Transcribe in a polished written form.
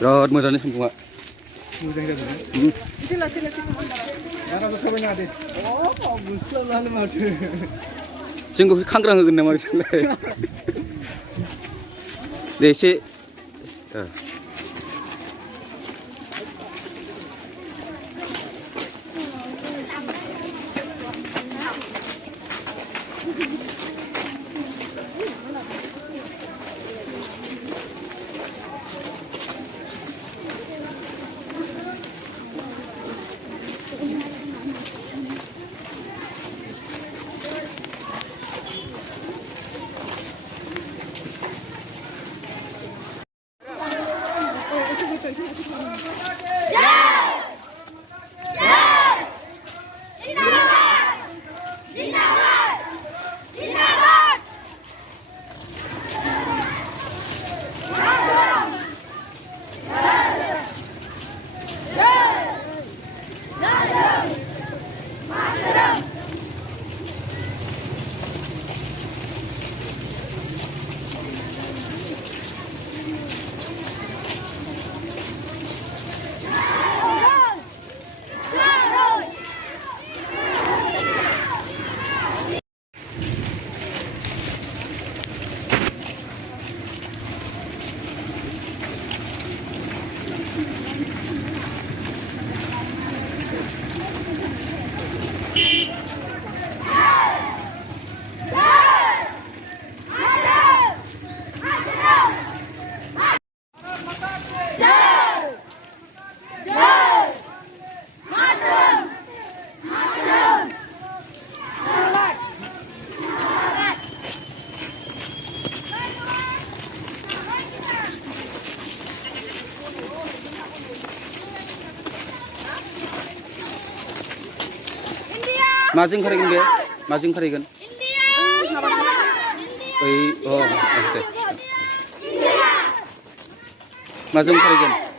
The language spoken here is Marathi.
बिराद मोजांनि सान्दुङा मोजां जादों एसे लासै लासै बाराबो थाबायनाङा दे गुस्लाबलानो माथो जोंखौ खांग्रां होगोन नामा बिसोरलाय दे एसे माजों खारगोन बे माजों खारगोन ओइ दे माजों खारगोन